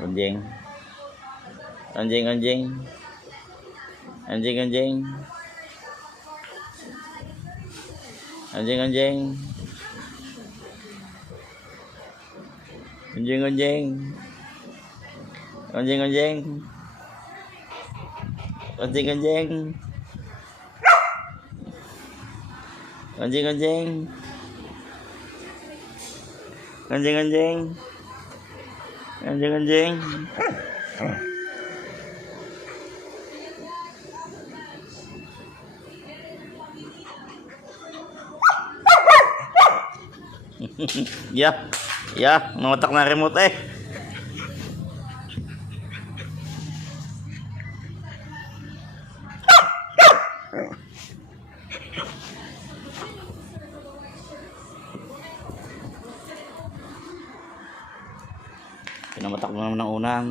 Anjing. Anjing, anjing. Anjing, anjing. Anjing, anjing. Anjing, anjing. Anjing, anjing. Anjing, anjing. Anjing, anjing. Anjing, anjing. Anjing, anjing. Ya, ya, ngotak na remote eh. Pinamatak mo naman ng unang.